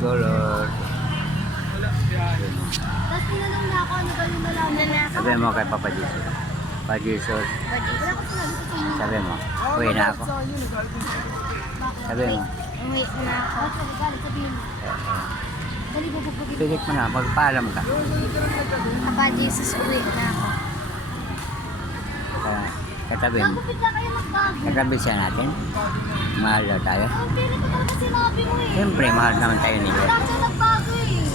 go, Lord. Tapos tinanong na ako, ano ba yung nalaman na ako? Sabi mo kay Papa Jesus. Papa Jesus. Wala ko sinabi ko sa'yo. Sabi mo, uwi na ako. Sabi mo. Umuwi na ako. Sabihin mo. Dali, bubugin. Pigit mo na, magpaalam ka. Papa Jesus, uwi na ako. Katabi mo. Bakit bigla kayo magbago? Katabi siya natin. Mahal daw tayo. Ang pili ko talaga sinabi mo eh. Siyempre, mahal naman tayo ni Lord. Bakit siya nagbago eh?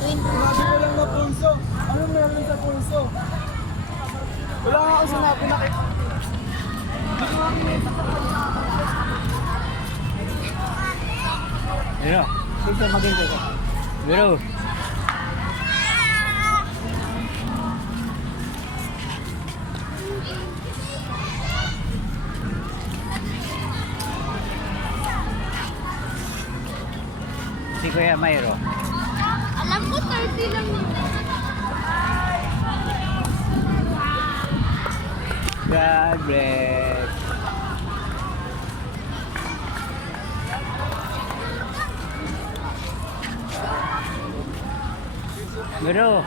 Sinabi ko lang na pulso. Ano meron sa pulso? Wala nga ako sinabi na kay... Biro, dito maghintay ka. Biro. Si Kuya Mayro. Alam ko, 30 lang yun. God bless. Biro.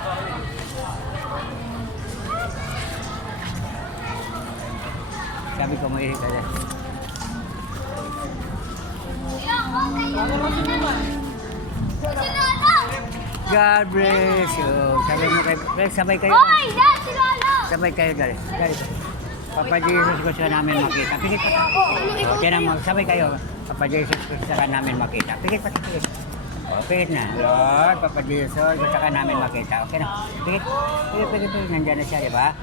Sabi ko mahilig ka dyan. God bless you. Sabi mo kay, sabay kayo. Hoy! Dad, si Lolo! Sabay kayo, dali. Dali. Papa Jesus, gusto namin makita. Pikit pa. O, tiyan mo, sabay kayo. Papa Jesus, gusto ka namin makita. Pikit pa, pikit. O, pikit na. Lord, Papa Jesus, gusto ka namin makita. Okay na. Pikit. Pikit, pikit, pikit. Nandiyan na siya, di ba?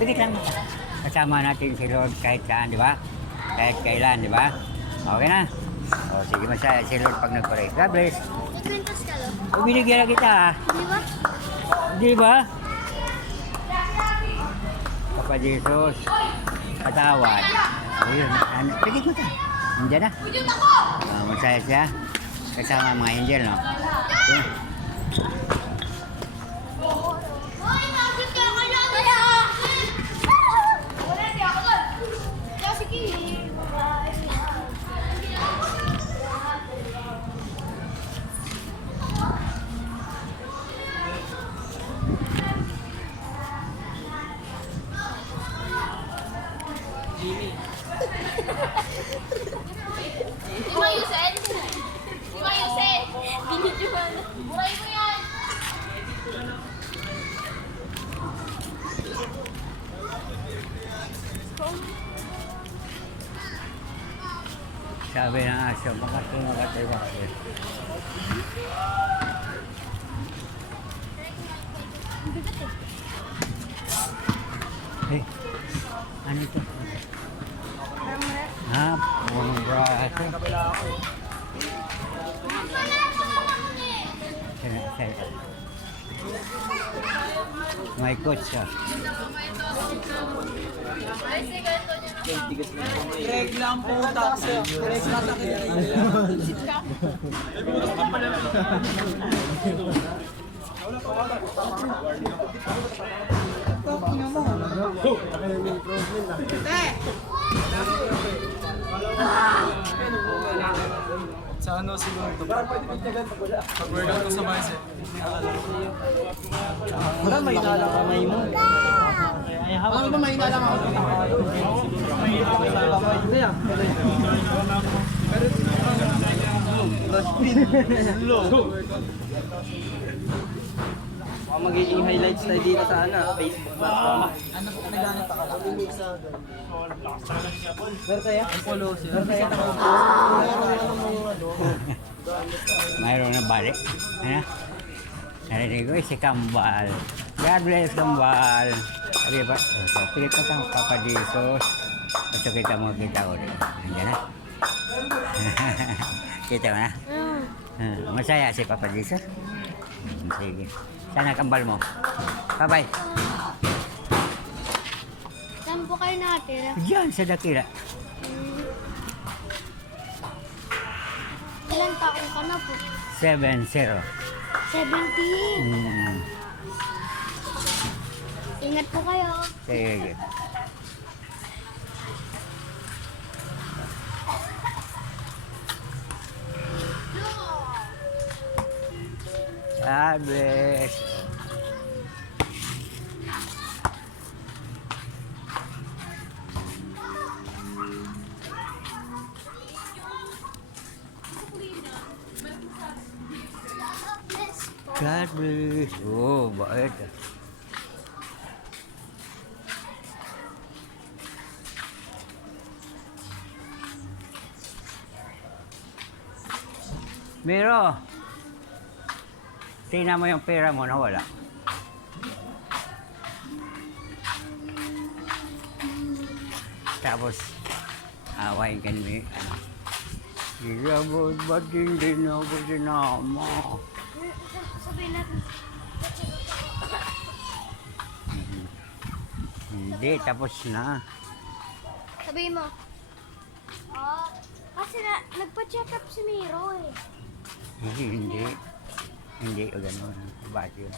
Pikit lang. Kasama natin si Lord kahit saan, di ba? Kahit kailan, di ba? Okay na. O, sige, masaya si Lord pag nag-pray. God bless. May kwentos ka, Lo? O, binigyan na kita, ha? Di ba? Di ba? Papa Jesus, patawad. Ayun, pigit mo ta. Nandiyan na. Masaya siya. Kasama ang mga angel, no? Ayun. Hoy! Bakit ka kaya kaya? Wala siya ako doon. Sige. Di mayusin? Di mayusin? Binidyohan. Buray mo yan. Sabi ng aso, makatay ba? Eh, ano ito? Ah, puro braso. May coach siya. Greg lang po taxi. Greg lang taxi. Sa ano siguro ito? Pag-workout ko sa bicep. Wala, may inalang kamay mo. Ano ba may inalang ako? Magiging highlights tayo dito sa Facebook ba? Ano po naghanap pa ka lang? Pero kaya? Follow siya. Pero kaya Mayroon na balik. Ano? Narinig ko, si Kambal. God bless Kambal. Sabi ba? So, pilit ka kang Papa Jesus. Gusto kita mo kita ulit. Nandiyan na. Kita mo na? Masaya si Papa Jesus. Sige. Sana Kambal mo. Bye-bye. Saan po kayo nakatira? Diyan sa Dakila. Ilan taon ka na po? 7-0. 17. Ingat po kayo. Sige. God bless. God bless. Oh, bait. Miro, tingnan mo yung pera mo na wala. Tapos, awayin ka ni ano. Gigabot, ba't hindi na ako sinama? Sabihin natin. Hindi, tapos na. Sabihin mo. Kasi nagpa-check up si Miro eh. Hindi. Hindi o gano'n. Bakit yun?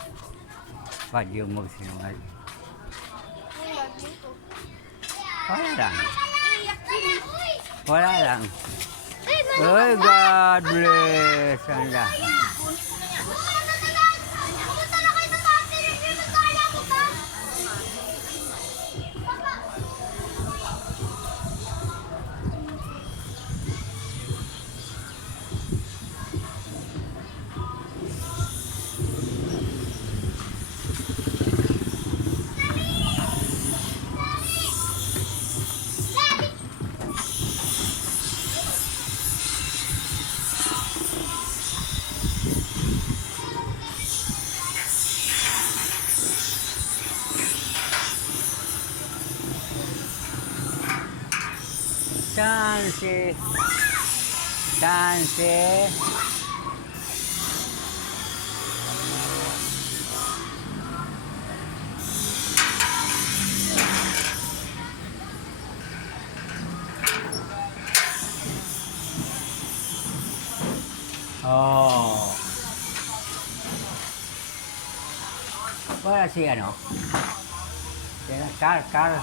Bakit yung magsinungal? Ay, wag dito. Wala lang. Iyak din. Wala lang. Ay, Oy, God bless. Ang lahat. pumunta na kayo sa taas. Nagkala ko pa. Chance. Chance. Oh. Wala si ano? Carl.